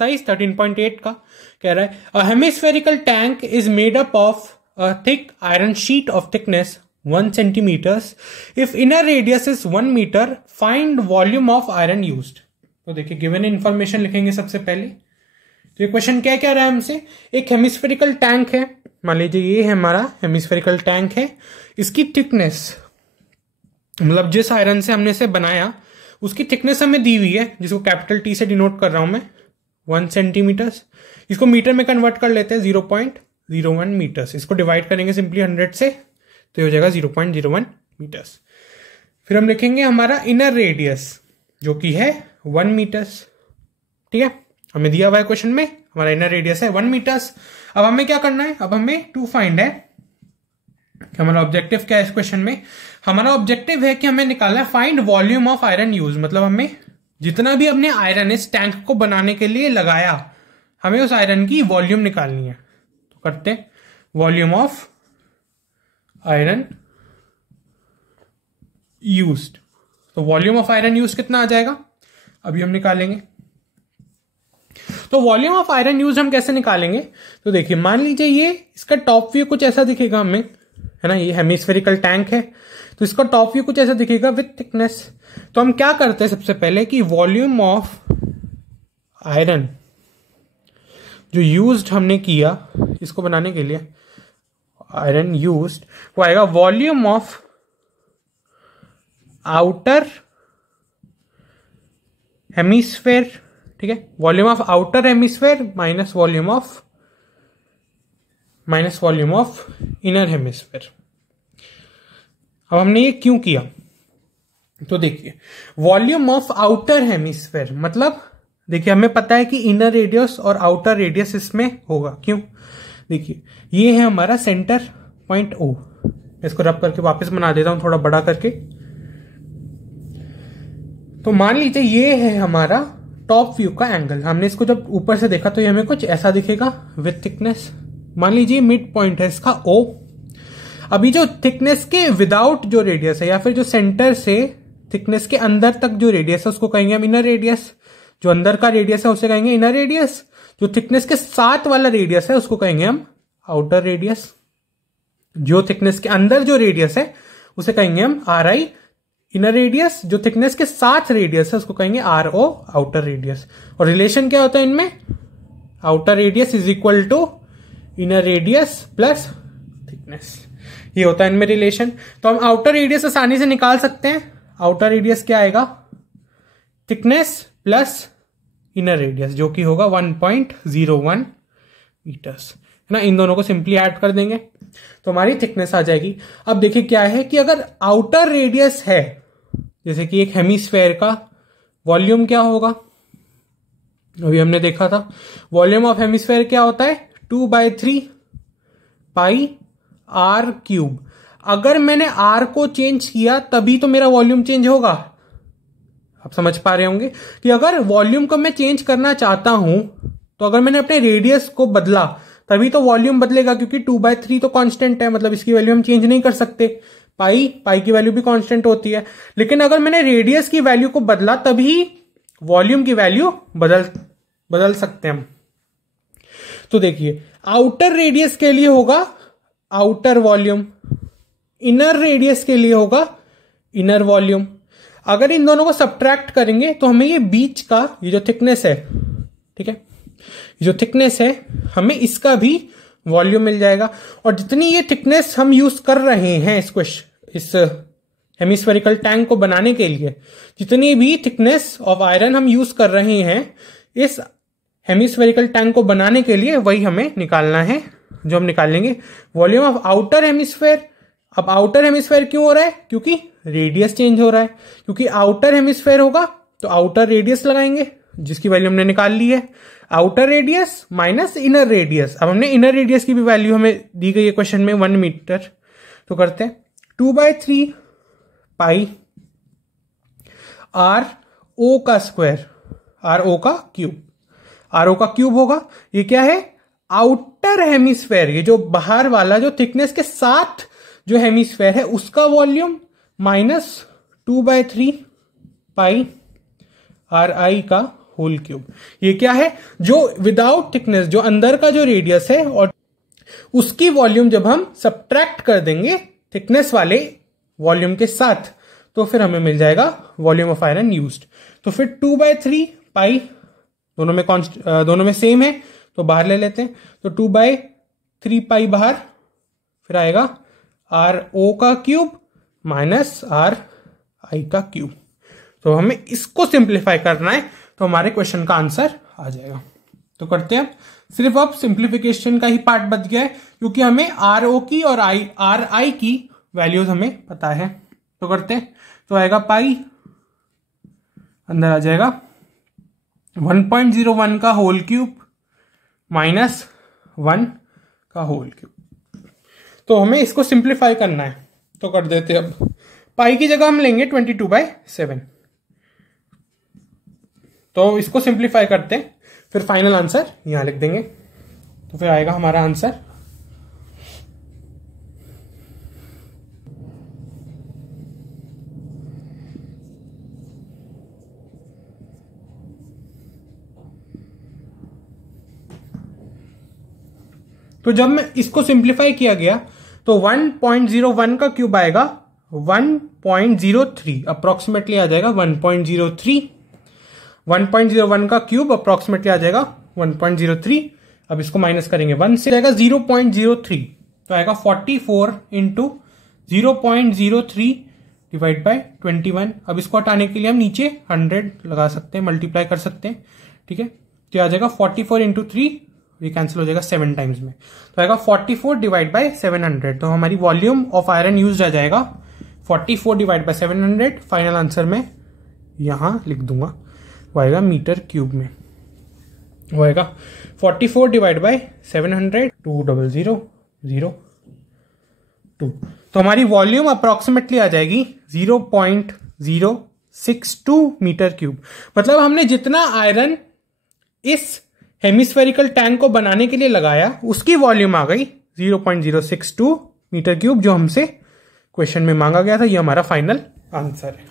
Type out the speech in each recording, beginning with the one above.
Exercise 13.8 का कह रहा है a hemispherical tank is made up of a thick iron sheet of thickness 1 centimeters if inner radius is 1 meter find volume of iron used. तो देखिए given information लिखेंगे सबसे पहले। तो ये क्वेश्चन क्या कह रहा है हमसे, एक हेमिस्फेरिकल टैंक है, मान लीजिए ये है हमारा हेमिस्फेरिकल टैंक है, इसकी थिकनेस मतलब जिस आयरन से हमने इसे बनाया उसकी थिकनेस हमें दी हुई है, जिसको कैपिटल टी से डिनोट कर रहा हूं मैं 1 सेंटीमीटर्स। इसको मीटर में कन्वर्ट कर लेते हैं 0.01 मीटर्स। इसको डिवाइड करेंगे सिंपली 100 से तो ये हो जाएगा 0.01 मीटर्स। फिर हम लिखेंगे हमारा इनर रेडियस जो कि है 1 मीटर्स। ठीक है, हमें दिया हुआ है क्वेश्चन में हमारा इनर रेडियस है 1 मीटर्स। अब हमें क्या करना है, अब हमें टू फाइंड है। हमारा ऑब्जेक्टिव क्या है इस क्वेश्चन में, हमारा ऑब्जेक्टिव है कि हमें निकालना है find volume of iron use. मतलब हमें जितना भी हमने आयरन इस टैंक को बनाने के लिए लगाया हमें उस आयरन की वॉल्यूम निकालनी है। तो करते हैं वॉल्यूम ऑफ आयरन यूज्ड। तो वॉल्यूम ऑफ आयरन यूज कितना आ जाएगा अभी हम निकालेंगे। तो वॉल्यूम ऑफ आयरन यूज हम कैसे निकालेंगे, तो देखिए मान लीजिए ये इसका टॉप व्यू कुछ ऐसा दिखेगा हमें, है ना, ये हेमिस्फेरिकल टैंक है तो इसका टॉप व्यू कुछ ऐसा दिखेगा विथ थिकनेस। तो हम क्या करते हैं सबसे पहले कि वॉल्यूम ऑफ आयरन जो यूज्ड हमने किया इसको बनाने के लिए, आयरन यूज्ड वो आएगा वॉल्यूम ऑफ आउटर हेमिस्फेयर। ठीक है, volume of outer hemisphere minus volume of inner hemisphere. अब हमने ये क्यों किया, तो देखिए वॉल्यूम ऑफ आउटर हेमिस्फेयर मतलब देखिए हमें पता है कि इनर रेडियस और आउटर रेडियस इसमें होगा। क्यों, देखिए ये है हमारा सेंटर पॉइंट O। इसको रब करके वापस बना देता हूं थोड़ा बड़ा करके। तो मान लीजिए ये है हमारा टॉप व्यू का एंगल, हमने इसको जब ऊपर से देखा तो ये हमें कुछ ऐसा दिखेगा विथ थिकनेस। मान लीजिए मिड पॉइंट है इसका O। अभी जो थिकनेस के विदाउट जो रेडियस है या फिर जो सेंटर से थिकनेस के अंदर तक जो रेडियस है उसको कहेंगे हम इनर रेडियस। जो अंदर का रेडियस है उसे कहेंगे इनर रेडियस। जो थिकनेस के साथ वाला रेडियस है उसको कहेंगे हम आउटर रेडियस। जो थिकनेस के अंदर जो रेडियस है उसे कहेंगे हम RI इनर रेडियस। जो थिकनेस के साथ रेडियस है उसको कहेंगे RO आउटर रेडियस। और रिलेशन क्या होता है इनमें, outer radius is equal to inner radius plus thickness, ये होता है इनमें रिलेशन। तो हम आउटर रेडियस आसानी से निकाल सकते हैं। आउटर रेडियस क्या आएगा, थिकनेस प्लस इनर रेडियस जो कि होगा 1.01 मीटर्स, है ना। इन दोनों को सिंपली ऐड कर देंगे तो हमारी थिकनेस आ जाएगी। अब देखिए क्या है कि अगर आउटर रेडियस है जैसे कि एक हेमिस्फेयर का वॉल्यूम क्या होगा, अभी हमने देखा था वॉल्यूम ऑफ हेमिस्फेयर क्या होता है 2/3 पाई R क्यूब। अगर मैंने R को चेंज किया तभी तो मेरा वॉल्यूम चेंज होगा। आप समझ पा रहे होंगे कि अगर वॉल्यूम को मैं चेंज करना चाहता हूं तो अगर मैंने अपने रेडियस को बदला तभी तो वॉल्यूम बदलेगा, क्योंकि 2/3 तो कांस्टेंट है, मतलब इसकी वैल्यू हम चेंज नहीं कर सकते। पाई की वैल्यू भी कांस्टेंट होती है। लेकिन अगर मैंने रेडियस की वैल्यू को बदला तभी वॉल्यूम की वैल्यू बदल सकते हैं हम। तो देखिए आउटर रेडियस के लिए होगा आउटर वॉल्यूम, इनर रेडियस के लिए होगा इनर वॉल्यूम। अगर इन दोनों को सब्ट्रैक्ट करेंगे तो हमें ये बीच का ये जो थिकनेस है, ठीक है, जो थिकनेस है हमें इसका भी वॉल्यूम मिल जाएगा। और जितनी ये थिकनेस हम यूज कर रहे हैं इस हेमिस्फेरिकल टैंक को बनाने के लिए, जितनी भी थिकनेस ऑफ आयरन हम यूज कर रहे हैं इस हेमिस्फेरिकल टैंक को बनाने के लिए, वही हमें निकालना है जो हम निकाल लेंगे वॉल्यूम ऑफ आउटर हेमिस्फेयर। अब आउटर हेमिस्फेयर क्यों हो रहा है, क्योंकि रेडियस चेंज हो रहा है। क्योंकि आउटर हेमिस्फेयर होगा तो आउटर रेडियस लगाएंगे जिसकी वैल्यू हमने निकाल ली है, outer radius minus inner radius. अब हमने इनर रेडियस की भी वैल्यू हमें दी गई है क्वेश्चन में 1 मीटर। तो करते हैं 2/3 पाई RO का स्क्वायर, RO का क्यूब होगा। ये क्या है, आउटर हेमिस्फेयर, ये जो बाहर वाला जो थिकनेस के साथ जो हेमिस्फेयर है उसका वॉल्यूम माइनस 2/3 पाई आर आई का होल क्यूब। ये क्या है, जो विदाउट थिकनेस, जो अंदर का जो रेडियस है और उसकी वॉल्यूम जब हम सब्ट्रैक्ट कर देंगे थिकनेस वाले वॉल्यूम के साथ, तो फिर हमें मिल जाएगा वॉल्यूम ऑफ आयरन यूज्ड। तो फिर 2/3 पाई, दोनों में सेम है तो बाहर ले लेते हैं, तो 2/3 पाई बाहर, फिर आएगा आर ओ का क्यूब माइनस आर आई का क्यूब। तो हमें इसको सिंप्लीफाई करना है, तो हमारे क्वेश्चन का आंसर आ जाएगा। तो करते हैं, सिर्फ अब सिंप्लीफिकेशन का ही पार्ट बच गया है, क्योंकि हमें आर ओ की और आर आई की वैल्यूज हमें पता है। तो करते हैं, तो आएगा पाई, अंदर आ जाएगा 1.01 का होल क्यूब माइनस 1 का होल क्यूब। तो हमें इसको सिंप्लीफाई करना है, तो कर देते हैं। अब पाई की जगह हम लेंगे 22/7, तो इसको सिंप्लीफाई करते हैं, फिर फाइनल आंसर यहां लिख देंगे। तो फिर आएगा हमारा आंसर तो जब मैं इसको सिंप्लीफाई किया गया तो 1.01 का क्यूब आएगा 1.03, अप्रोक्सीमेटली आ जाएगा 1.03। 1.01 का क्यूब अप्रोक्सीमेटली आ जाएगा 1.03। अब इसको माइनस करेंगे 1 से, आएगा 0.03, तो आएगा 44 इंटू 0.03 डिवाइड बाय 21। अब इसको हटाने के लिए हम नीचे 100 लगा सकते हैं, मल्टीप्लाई कर सकते हैं, ठीक है। तो आ जाएगा 44 इंटू 3, ये कैंसिल हो जाएगा 7 टाइम्स में, तो आएगा 44 डिवाइड बाय 700। तो हमारी वॉल्यूम ऑफ आयरन यूज आ जाएगा 44 डिवाइड बाय 700। फाइनल आंसर में यहां लिख दूंगा, वो आएगा मीटर क्यूब में, वो आएगा 44 डिवाइड बाय 700 20002। तो हमारी वॉल्यूम अप्रोक्सीमेटली आ जाएगी 0.062 मीटर क्यूब। मतलब हमने जितना आयरन इस हेमिस्फेरिकल टैंक को बनाने के लिए लगाया, उसकी वॉल्यूम आ गई 0.062 मीटर क्यूब, जो हमसे क्वेश्चन में मांगा गया था। ये हमारा फाइनल आंसर है।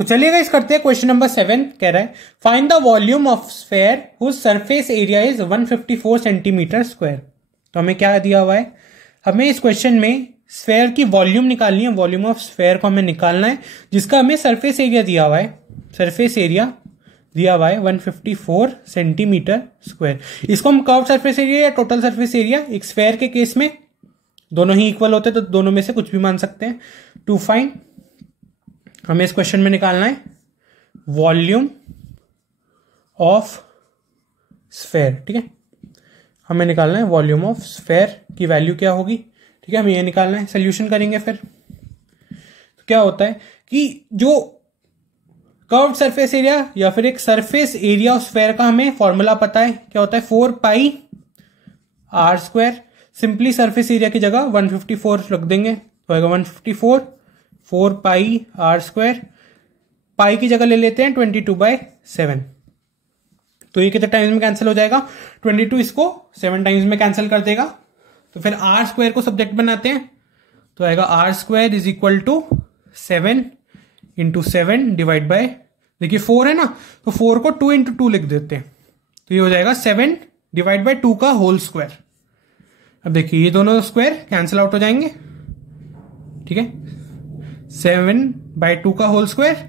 तो चलिए गाइस करते हैं क्वेश्चन नंबर 7। कह रहा है find the volume of sphere whose surface area is 154 centimetre square. तो हमें क्या दिया हुआ है, हमें इस क्वेश्चन में स्फेयर की वॉल्यूम निकालनी है। वॉल्यूम ऑफ स्फेयर को हमें निकालना है, जिसका हमें सरफेस एरिया दिया हुआ है। सरफेस एरिया दिया हुआ है 154 सेंटीमीटर स्क्वायर। इसको हम कर्व सरफेस एरिया या टोटल सरफेस एरिया, एक स्फेयर के केस में दोनों ही इक्वल होते हैं, तो दोनों में से कुछ भी मान सकते हैं। टू फाइंड, हमें इस क्वेश्चन में निकालना है वॉल्यूम ऑफ स्फेयर, ठीक है। हमें निकालना है वॉल्यूम ऑफ स्फेयर की वैल्यू क्या होगी, ठीक है। हमें ये निकालना है, सोल्यूशन करेंगे। फिर तो क्या होता है कि जो कर्व्ड सरफेस एरिया या फिर एक सरफेस एरिया ऑफ स्फेयर का हमें फॉर्मूला पता है, क्या होता है 4 pi r square. Simply surface area की जगह 154 रख देंगे, तो आएगा 154 4 पाई आर स्क्वायर। पाई की जगह ले लेते हैं 22/7, तो ये कितने टाइम्स में कैंसिल हो जाएगा, 22 इसको 7 टाइम्स में कैंसिल कर देगा। तो फिर आर स्क्वायर को सब्जेक्ट बनाते हैं, तो आएगा r square is equal to 7 into 7 divide by, देखिए 4 है ना, तो 4 को 2 इंटू 2 लिख देते हैं, तो ये हो जाएगा 7 डिवाइड बाय 2 का होल स्क्वायर। अब देखिए ये दोनों स्क्वायर कैंसिल आउट हो जाएंगे, ठीक है। 7/2 का होल स्क्वायर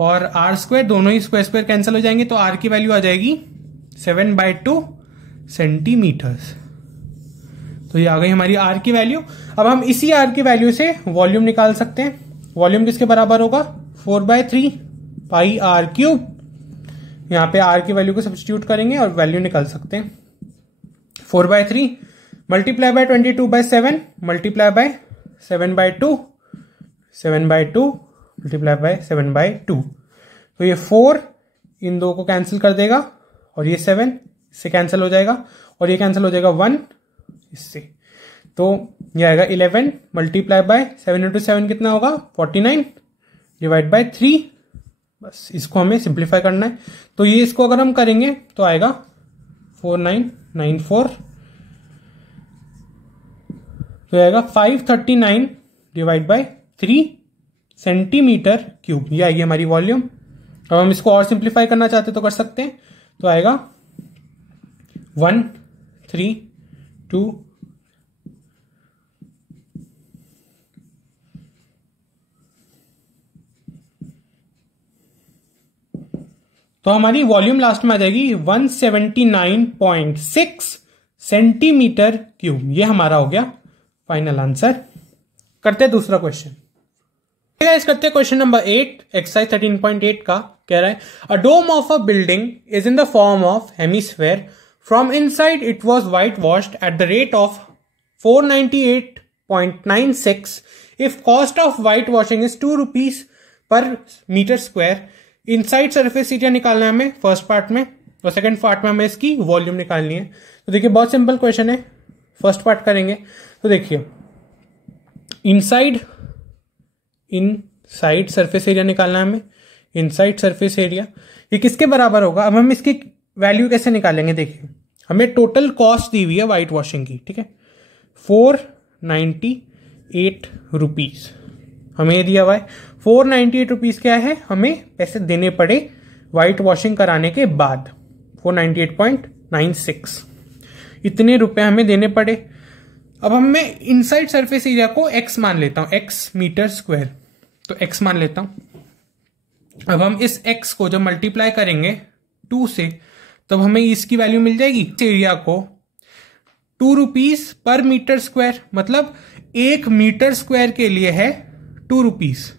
और आर स्क्वायर, दोनों ही स्क्वायर स्क्वायर कैंसिल हो जाएंगे, तो आर की वैल्यू आ जाएगी 7/2 सेंटीमीटर्स। तो ये आ गई हमारी आर की वैल्यू। अब हम इसी आर की वैल्यू से वॉल्यूम निकाल सकते हैं। वॉल्यूम किसके बराबर होगा, 4/3 पाई आर क्यूब। यहां पे आर की वैल्यू को सब्स्टिट्यूट करेंगे और वैल्यू निकाल सकते हैं। 4/3 multiply by 22/7 multiply by 7/2 7/2 multiply by 7/2। तो ये 4 इन दो को कैंसिल कर देगा और ये 7 इससे कैंसिल हो जाएगा और ये कैंसिल हो जाएगा 1 इससे। तो ये आएगा 11 मल्टीप्लाई बाय 7 इंटू 7 कितना होगा 49 डिवाइड बाय 3। बस इसको हमें सिंप्लीफाई करना है, तो ये इसको अगर हम करेंगे तो आएगा 4994 तो आएगा 539 डिवाइड बाय 3 सेंटीमीटर क्यूब, ये आएगी हमारी वॉल्यूम। अब हम इसको और सिंप्लीफाई करना चाहते तो कर सकते हैं, तो आएगा 132। तो हमारी वॉल्यूम लास्ट में आ जाएगी 179.6 सेंटीमीटर क्यूब। ये हमारा हो गया फाइनल आंसर। करते हैं दूसरा क्वेश्चन। करते हैं क्वेश्चन नंबर 8 एक्सरसाइज 13.8 का। कह रहा है a dome of a building is in the form of hemisphere, from inside it was white washed at the rate of 498.96। If cost of white washing is 2 rupees per meter square, inside surface area निकालना है हमें first part में, और second part में हमें इसकी volume निकालनी है। तो देखिए बहुत सिंपल क्वेश्चन है। फर्स्ट पार्ट करेंगे तो देखिए इनसाइड सरफेस एरिया निकालना है हमें। इनसाइड सरफेस एरिया ये किसके बराबर होगा? अब हम इसकी वैल्यू कैसे निकालेंगे? देखिए हमें टोटल कॉस्ट दी हुई है व्हाइट वॉशिंग की, ठीक है, 498 रुपीज हमें दिया हुआ है। 498 रुपीज क्या है, हमें पैसे देने पड़े व्हाइट वॉशिंग कराने के बाद, 498.96 इतने रुपए हमें देने पड़े। अब हम मैं इनसाइड सरफेस एरिया को x मान लेता हूं, x मीटर स्क्वायर, तो x मान लेता हूं। अब हम इस x को जब मल्टीप्लाई करेंगे 2 से, तब हमें इसकी वैल्यू मिल जाएगी। एरिया को 2 रुपीज पर मीटर स्क्वायर, मतलब 1 मीटर स्क्वायर के लिए है 2 रुपीज।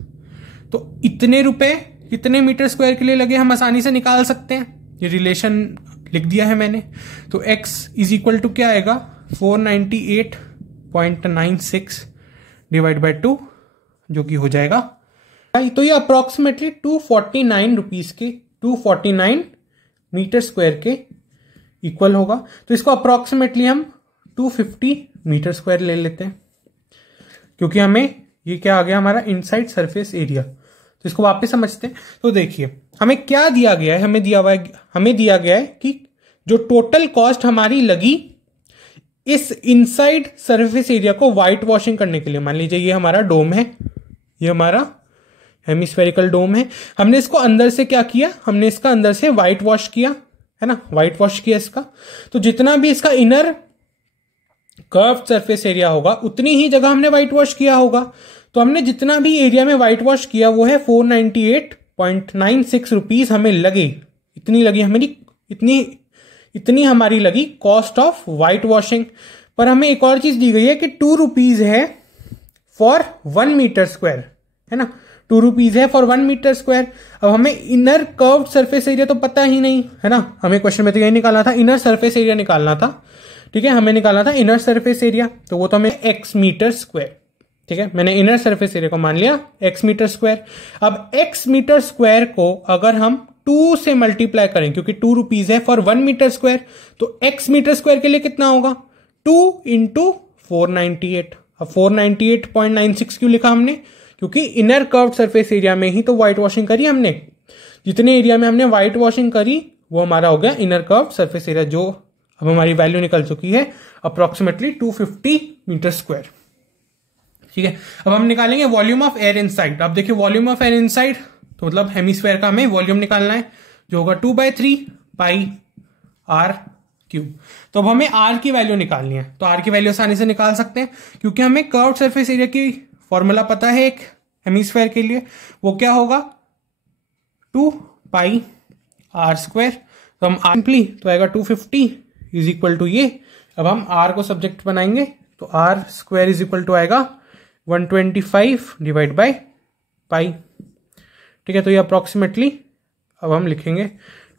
तो इतने रुपए कितने मीटर स्क्वायर के लिए लगे हम आसानी से निकाल सकते हैं, ये रिलेशन लिख दिया है मैंने। तो x इज इक्वल टू क्या आएगा, 498.96 डिवाइड बाय 2, जो कि हो जाएगा, तो ये अप्रोक्सीमेटली 249 रुपीज के 249 मीटर स्क्वायर के इक्वल होगा। तो इसको अप्रोक्सीमेटली हम 250 मीटर स्क्वायर ले लेते हैं, क्योंकि हमें ये क्या आ गया हमारा इनसाइड सरफेस एरिया। तो इसको वापस समझते हैं। तो देखिए हमें क्या दिया गया है, हमें दिया गया है कि जो टोटल कॉस्ट हमारी लगी इस इनसाइड सरफेस एरिया को व्हाइट वॉशिंग करने के लिए, मान लीजिए ये हमारा डोम है, ये हमारा हेमिस्फेरिकल डोम है, हमने इसको अंदर से क्या किया, हमने इसका अंदर से व्हाइट वॉश किया, है ना, व्हाइट वॉश किया इसका। तो जितना भी इसका इनर कर्व सरफेस एरिया होगा उतनी ही जगह हमने व्हाइट वॉश किया होगा। तो हमने जितना भी एरिया में व्हाइट वॉश किया वो है 498.96 रुपीज हमें लगे, इतनी लगी हमारी, इतनी हमारी लगी कॉस्ट ऑफ व्हाइट वॉशिंग। पर हमें एक और चीज दी गई है कि 2 रुपीज है फॉर 1 मीटर स्क्वायर, है ना, 2 रुपीज है फॉर 1 मीटर स्क्वायर। अब हमें इनर कर्व्ड सरफेस एरिया तो पता ही नहीं है ना, हमें क्वेश्चन में तो यही निकालना था, इनर सरफेस एरिया निकालना था, ठीक है, हमें निकालना था इनर सरफेस एरिया। तो वो तो हमें x मीटर स्क्वायर, ठीक है, मैंने इनर सरफेस एरिया को मान लिया x मीटर स्क्वायर। अब x मीटर स्क्वायर को अगर हम 2 से मल्टीप्लाई करें, क्योंकि 2 रुपीज है फॉर 1 मीटर स्क्वायर, तो x मीटर स्क्वायर के लिए कितना होगा, 2 इंटू 498। अब 498.96 क्यों लिखा हमने, क्योंकि इनर कर्व्ड सरफेस एरिया में ही तो व्हाइट वॉशिंग करी हमने, जितने एरिया में हमने व्हाइट वॉशिंग करी वो हमारा हो गया इनर कर्व्ड सरफेस एरिया, जो अब हमारी वैल्यू निकल चुकी है अप्रोक्सीमेटली 250 मीटर स्क्वायर, ठीक है। अब हम निकालेंगे वॉल्यूम ऑफ एयर इनसाइड। अब देखिए वॉल्यूम ऑफ एयर इनसाइड तो मतलब हेमिस्फेयर का हमें वॉल्यूम निकालना है, जो होगा 2/3 पाई r क्यूब। तो अब हमें r की वैल्यू निकालनी है, तो r की वैल्यू आसानी से निकाल सकते हैं, क्योंकि हमें कर्व्ड सरफेस एरिया की फॉर्मूला पता है एक हेमिस्फेयर के लिए, वो क्या होगा 2 पाई r स्क्वायर। तो हम सिंपली तो आएगा 250 इज इक्वल टू ये। अब हम r को सब्जेक्ट बनाएंगे, तो r square is equal to आएगा 125 डिवाइड बाय पाई, ठीक है। तो ये अप्रोक्सीमेटली अब हम लिखेंगे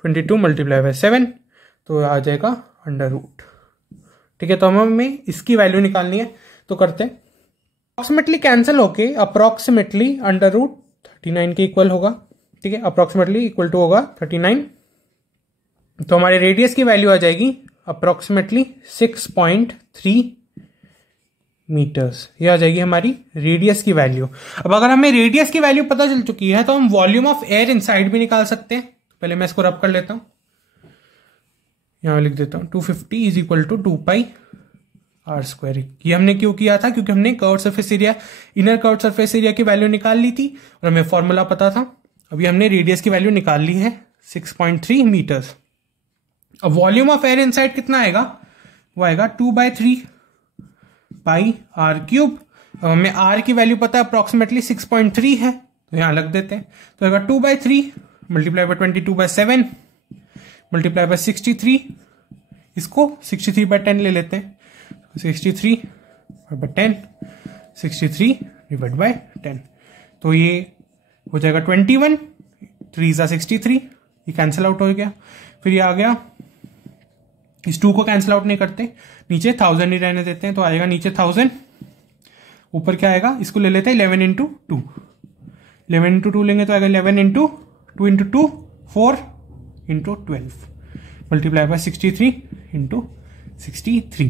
22 मल्टीप्लाई बाय 7, तो आ जाएगा अंडर रूट, ठीक है। तो हमें इसकी वैल्यू निकालनी है, तो करते हैं। अप्रोक्सीमेटली कैंसिल होके अप्रोक्सीमेटली अंडर रूट 39 के इक्वल होगा, ठीक है, अप्रोक्सीमेटली इक्वल टू होगा 39। तो हमारे रेडियस की वैल्यू आ जाएगी अप्रोक्सीमेटली 6.3 मीटर्स, ये आ जाएगी हमारी रेडियस की वैल्यू। अब अगर हमें रेडियस की वैल्यू पता चल चुकी है तो हम वॉल्यूम ऑफ एयर इनसाइड भी निकाल सकते हैं। पहले मैं इसको रब कर लेता हूं, यहां लिख देता हूं 250 is equal to 2 pi r square. ये हमने क्यों किया था? क्योंकि हमने curve surface area, inner curve surface area की वैल्यू निकाल ली थी और हमें फॉर्मूला पता था। अभी हमने रेडियस की वैल्यू निकाल ली है 6.3 मीटर्स। अब वॉल्यूम ऑफ एयर इनसाइड कितना आएगा? वो आएगा 2/3 पाई आर क्यूब। अब हमें आर की वैल्यू पता है अप्रोक्सीमेटली 6.3 है, तो यहां लग देते हैं। तो आएगा 2/3 मल्टीप्लाई बाय 22/7 मल्टीप्लाई बाय 63, इसको 63/10 ले लेते हैं। 63/10 63/10, तो ये हो जाएगा 21, 3 × 63, ये कैंसिल आउट हो गया। फिर ये आ गया, इस 2 को कैंसिल आउट नहीं करते, नीचे 1000 ही रहने देते हैं, तो आएगा नीचे 1000, ऊपर क्या आएगा? इसको ले लेते हैं 11 × 2, 11 × 2 लेंगे तो आएगा 11 × 2 × 2 4 × 12 मल्टीप्लाई बाय 63 × 63।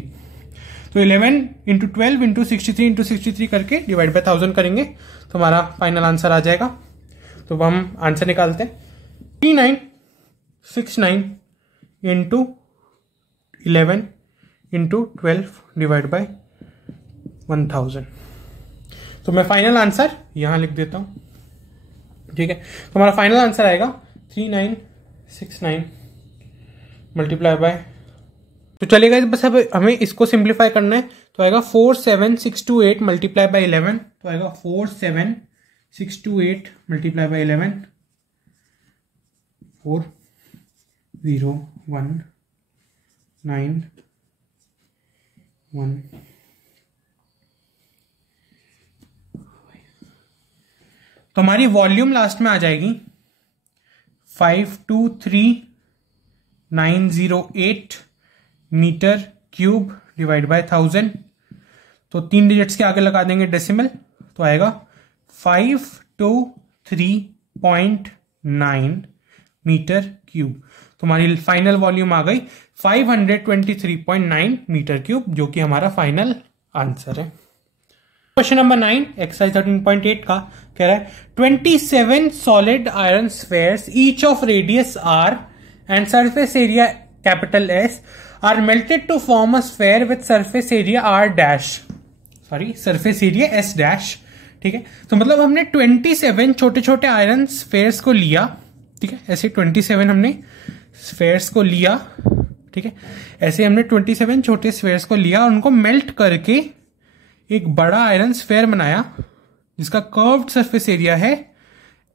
तो 11 × 12 × 63 × 63 करके डिवाइड बाय 1000 करेंगे तो हमारा फाइनल आंसर आ जाएगा। तो हम आंसर निकालते हैं 3969 × 11 × 12 डिवाइड बाय 1000। तो मैं फाइनल आंसर यहां लिख देता हूं, ठीक है। तो हमारा फाइनल आंसर आएगा 3969 मल्टीप्लाई बाय, तो चलेगा बस अब हमें इसको सिंप्लीफाई करना है, तो आएगा 47628 मल्टीप्लाई बाय 11, तो आएगा 47628 मल्टीप्लाई बाय 11 4019 1। तो हमारी वॉल्यूम लास्ट में आ जाएगी 523,908 मीटर क्यूब डिवाइड बाय 1000। तो 3 डिजिट्स के आगे लगा देंगे डेसिमल, तो आएगा 523.9 मीटर क्यूब। तो हमारी फाइनल वॉल्यूम आ गई 523.9 मीटर क्यूब, जो कि हमारा फाइनल आंसर है। क्वेश्चन नंबर 9 एक्सरसाइज 13.8 का कह रहा है 27 solid iron spheres each of radius r and surface area capital S are melted to form a sphere with surface area R dash, sorry surface area S dash, ठीक है। तो मतलब हमने 27 छोटे छोटे आयरन स्फेयर्स को लिया, ठीक है, ऐसे 27 हमने स्फेयर्स को लिया, ठीक है, ऐसे हमने 27 छोटे स्फेयर्स को लिया और उनको मेल्ट करके एक बड़ा आयरन स्फेयर बनाया जिसका कर्व्ड सरफेस एरिया है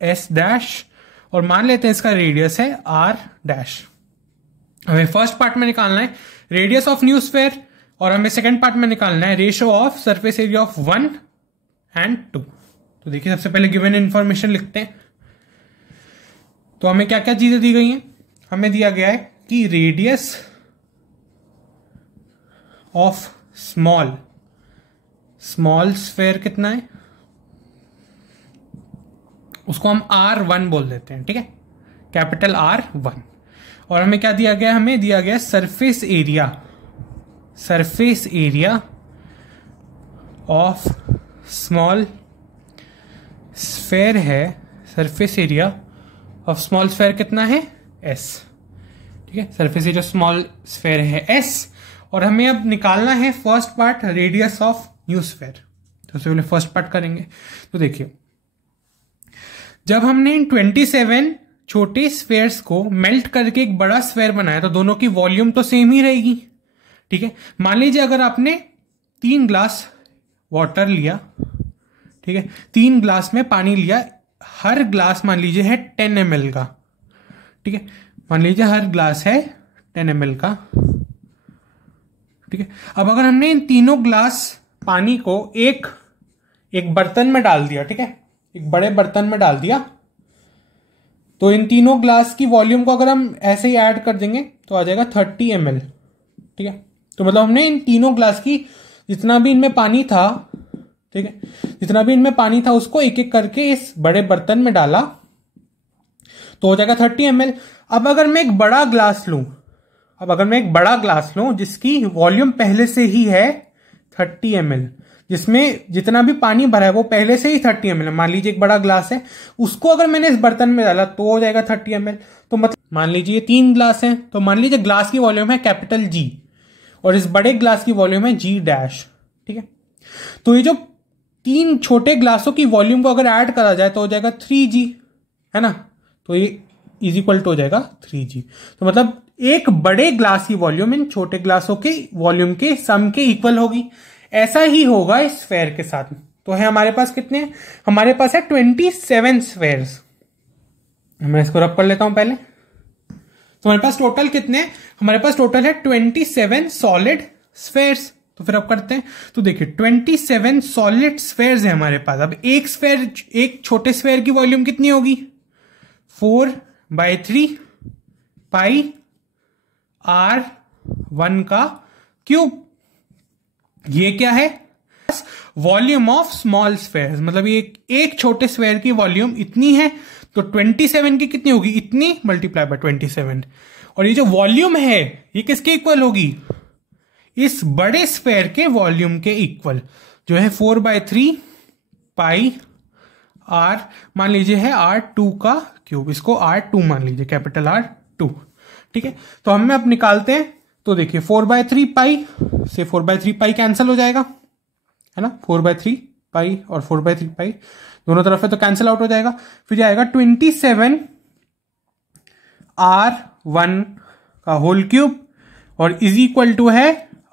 एस डैश और मान लेते हैं इसका रेडियस है आर डैश। हमें फर्स्ट पार्ट में निकालना है रेडियस ऑफ न्यू स्फेयर और हमें सेकंड पार्ट में निकालना है ratio of surface area of 1 and 2। तो देखिए सबसे पहले गिवन इंफॉर्मेशन लिखते हैं। तो हमें क्या क्या चीजें दी गई हैं? हमें दिया गया है कि रेडियस ऑफ स्मॉल स्फेयर कितना है, उसको हम R1 बोल देते हैं, ठीक है, कैपिटल R1। और हमें क्या दिया गया? हमें दिया गया surface area of small sphere है, surface area of small sphere कितना है? S, ठीक है, सरफेस एरिया स्मॉल स्फेयर है S। और हमें अब निकालना है first part radius of new sphere. तो सबसे पहले फर्स्ट पार्ट करेंगे। तो देखिए जब हमने इन 27 छोटे स्फेयर्स को मेल्ट करके एक बड़ा स्फेयर बनाया तो दोनों की वॉल्यूम तो सेम ही रहेगी, ठीक है। मान लीजिए अगर आपने 3 ग्लास वाटर लिया, ठीक है, 3 ग्लास में पानी लिया, हर ग्लास मान लीजिए है 10 ml का, ठीक है, मान लीजिए हर ग्लास है 10 ml का, ठीक है। अब अगर हमने इन तीनों ग्लास पानी को एक बर्तन में डाल दिया, ठीक है, एक बड़े बर्तन में डाल दिया, तो इन तीनों ग्लास की वॉल्यूम को अगर हम ऐसे ही ऐड कर देंगे तो आ जाएगा 30 ml, ठीक है। तो मतलब हमने इन तीनों ग्लास की जितना भी इनमें पानी था, ठीक है, जितना भी इनमें पानी था उसको एक एक करके इस बड़े बर्तन में डाला तो हो जाएगा 30 ml। अब अगर मैं एक बड़ा ग्लास लूं, जिसकी वॉल्यूम पहले से ही है 30 ml, जिसमें जितना भी पानी भरा है वो पहले से ही 30 ml, मान लीजिए एक बड़ा ग्लास है, उसको अगर मैंने इस बर्तन में डाला तो हो जाएगा 30 ml। तो मतलब मान लीजिए 3 ग्लास हैं, तो मान लीजिए ग्लास की वॉल्यूम है कैपिटल G और इस बड़े ग्लास की वॉल्यूम है G डैश, ठीक है। तो ये जो 3 छोटे ग्लासों की वॉल्यूम को अगर ऐड करा जाए तो हो जाएगा 3G, है ना। तो ये इज इक्वल टू हो जाएगा 3G। तो मतलब एक बड़े ग्लास की वॉल्यूम इन छोटे ग्लासों के वॉल्यूम के सम के इक्वल होगी। ऐसा ही होगा इस स्फेयर के साथ। तो है हमारे पास कितने, हमारे पास है 27 स्फेयर्स। मैं इसको रब कर लेता हूं पहले। तो हमारे पास टोटल कितने, हमारे पास टोटल है 27 सॉलिड स्फेयर्स। तो फिर अब करते हैं। तो देखिए 27 सॉलिड स्फेयर्स है हमारे पास। अब एक स्फेयर, एक छोटे स्फेयर की वॉल्यूम कितनी होगी, 4/3 पाई R1 का क्यूब। ये क्या है, वॉल्यूम ऑफ स्मॉल स्फेयर, मतलब ये एक छोटे स्फेयर की वॉल्यूम इतनी है, तो 27 की कितनी होगी, इतनी मल्टीप्लाई बाय 27। और ये जो वॉल्यूम है ये किसके इक्वल होगी, इस बड़े स्फेयर के वॉल्यूम के इक्वल, जो है 4/3 पाई R, मान लीजिए है R2 का क्यूब, इसको R2 मान लीजिए, कैपिटल R2, ठीक है। तो हम अब निकालते हैं। तो देखिए 4/3 पाई से 4/3 पाई कैंसिल हो जाएगा, है ना। 4/3 पाई और 4/3 पाई दोनों तरफ है तो कैंसिल आउट हो जाएगा। फिर आएगा 27 R1 का होल क्यूब और इज इक्वल टू है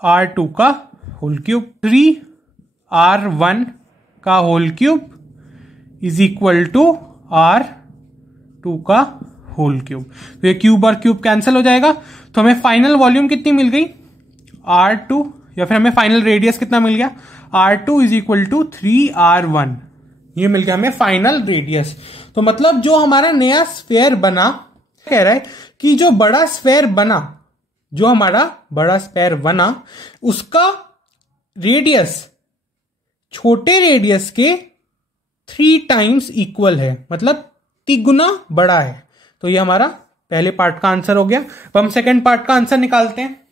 R2 का होल क्यूब। 3 R1 का whole cube is equal to R2 का होल क्यूब। तो ये क्यूब और क्यूब कैंसिल हो जाएगा। तो हमें फाइनल वॉल्यूम कितनी मिल गई, R2, या फिर हमें फाइनल रेडियस कितना मिल गया, R2 is equal to 3R1। ये मिल गया हमें फाइनल रेडियस। तो मतलब जो हमारा नया स्फेयर बना, कह रहा है कि जो बड़ा स्फेयर बना, जो हमारा बड़ा स्फेयर बना, उसका रेडियस छोटे रेडियस के 3 टाइम्स इक्वल है, मतलब 3 गुना बड़ा है। तो ये हमारा पहले पार्ट का आंसर हो गया। अब हम सेकंड पार्ट का आंसर निकालते हैं।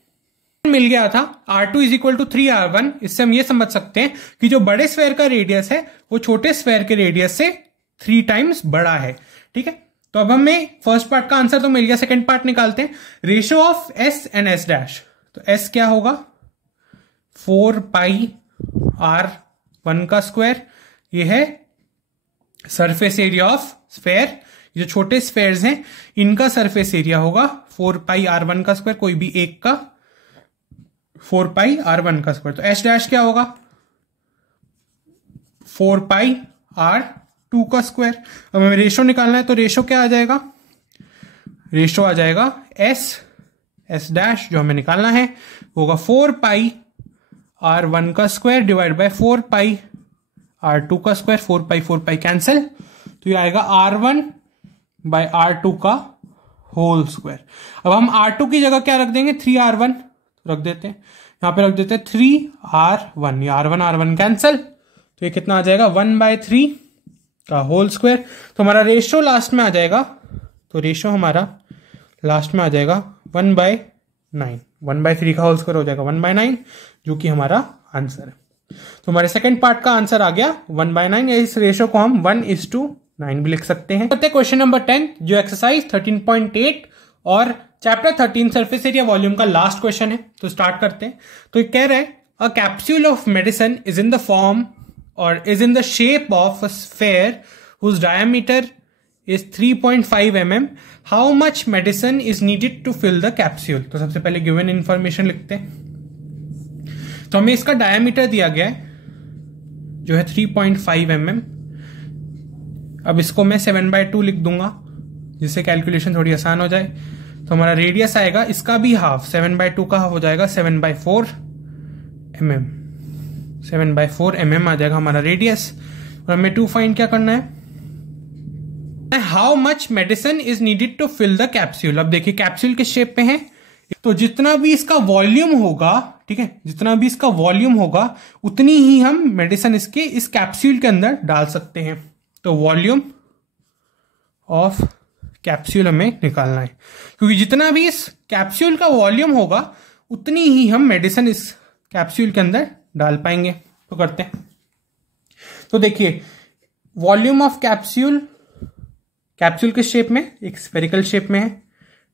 मिल गया था R2 is equal to 3R1। इससे हम ये समझ सकते हैं कि जो बड़े स्फेयर का रेडियस है वो छोटे स्फेयर के रेडियस से 3 टाइम्स बड़ा है, ठीक है। तो अब हमें फर्स्ट पार्ट का आंसर तो मिल गया, सेकंड पार्ट निकालते हैं। Ratio of S and S dash. तो S क्या होगा, 4 पाई R1 का स्क्वायर। ये है सरफेस एरिया ऑफ स्फेयर। जो छोटे स्फेयर्स हैं इनका सरफेस एरिया होगा 4 पाई R1 का स्क्वायर, कोई भी एक का 4 पाई R1 का स्क्वायर। तो S डैश क्या होगा, 4 पाई R2 का स्क्वायर। अब हमें रेशो निकालना है, तो रेशो क्या आ जाएगा, रेशो आ जाएगा S डैश जो हमें निकालना है होगा 4 पाई R1 का square divide by 4 pi R2 का स्क्वायर। 4 पाई कैंसिल, तो ये आएगा R1 बाय R2 का होल स्क्वायर। अब हम R2 की जगह क्या रख देंगे, 3R1 रख देते हैं, यहां पे रख देते हैं 3R1। ये R1 कैंसिल, तो ये कितना आ जाएगा, 1/3 का होल स्क्वायर। तो हमारा रेशियो लास्ट में आ जाएगा, तो रेशियो हमारा लास्ट में आ जाएगा 1/9। 1/3 का होल स्क्वायर हो जाएगा 1/9, जो कि हमारा आंसर है। तो हमारे सेकंड पार्ट का आंसर आ गया 1/9। इस रेशियो को हम 1:9 भी लिख सकते हैं। क्वेश्चन नंबर 10 जो एक्सरसाइज 13.8 और चैप्टर 13 सरफेस एरिया वॉल्यूम का लास्ट क्वेश्चन है। तो स्टार्ट करते हैं। तो ये कह रहा है a capsule of medicine is in the form और is in the shape of a sphere whose diameter is 3.5 mm. How much medicine is needed to fill the capsule? तो सबसे पहले गिवन इंफॉर्मेशन लिखते हैं। तो हमें इसका डायमीटर दिया गया है जो है 3.5 mm। अब इसको मैं 7/2 लिख दूंगा जिससे कैलकुलेशन थोड़ी आसान हो जाए। तो हमारा रेडियस आएगा इसका भी हाफ, 7/2 का हाफ हो जाएगा 7/4 mm। 7/4 mm आ जाएगा हमारा रेडियस। और हमें 2 फाइंड क्या करना है, how much medicine is needed to fill the capsule. अब देखिए कैप्सूल किस शेप में है, तो जितना भी इसका वॉल्यूम होगा, ठीक है, जितना भी इसका वॉल्यूम होगा उतनी ही हम मेडिसिन इसके इस कैप्सूल के अंदर डाल सकते हैं। तो वॉल्यूम ऑफ कैप्सूल हमें निकालना है, क्योंकि जितना भी इस कैप्सूल का वॉल्यूम होगा उतनी ही हम मेडिसिन इस कैप्सूल के अंदर डाल पाएंगे। तो करते हैं। तो देखिए वॉल्यूम ऑफ कैप्सूल, कैप्सूल किस शेप में, एक स्फेरिकल शेप में है,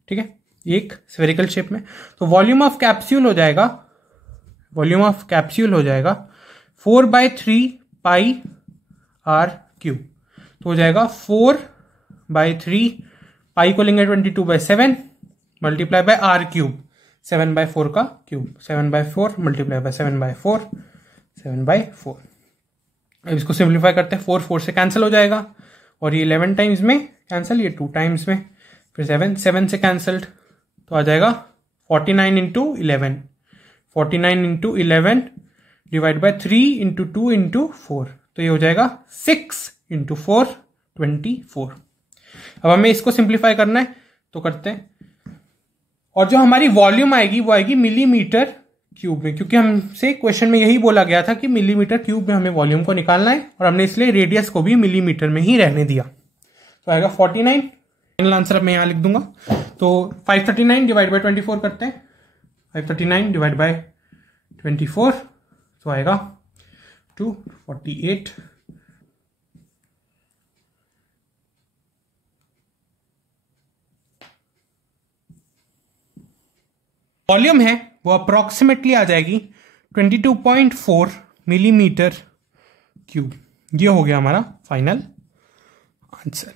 ठीक है, एक स्फेरिकल शेप में। तो वॉल्यूम ऑफ कैप्सूल हो जाएगा वॉल्यूम ऑफ कैप्सूल हो जाएगा 4/3 पाई आर क्यूब। तो हो जाएगा 4/3 पाई को लेंगे 22/7 मल्टीप्लाई बाय आर क्यूब 7/4 का क्यूब 7/4 मल्टीप्लाई बाय 7/4 7/4। अब इसको सिंप्लीफाई करते हैं 4 से कैंसिल हो जाएगा और ये 11 टाइम्स में कैंसिल, ये 2 टाइम्स में, फिर 7 से कैंसल्ड तो आ जाएगा 49 into 11 49 into 11 divide by 3 into 2 into 4 तो ये हो जाएगा 6 इंटू 4 24। अब हमें इसको सिंप्लीफाई करना है तो करते हैं। और जो हमारी वॉल्यूम आएगी वो आएगी मिलीमीटर क्यूब में, क्योंकि हमसे क्वेश्चन में यही बोला गया था कि मिलीमीटर क्यूब में हमें वॉल्यूम को निकालना है और हमने इसलिए रेडियस को भी मिलीमीटर में ही रहने दिया। तो आएगा 49। फाइनल आंसर अब मैं यहां लिख दूंगा। तो 539 डिवाइड बाय 24 करते हैं। 539 डिवाइड बाय 24 तो आएगा 248। वॉल्यूम है वो अप्रोक्सीमेटली आ जाएगी 22.4 मिलीमीटर क्यूब। ये हो गया हमारा फाइनल आंसर।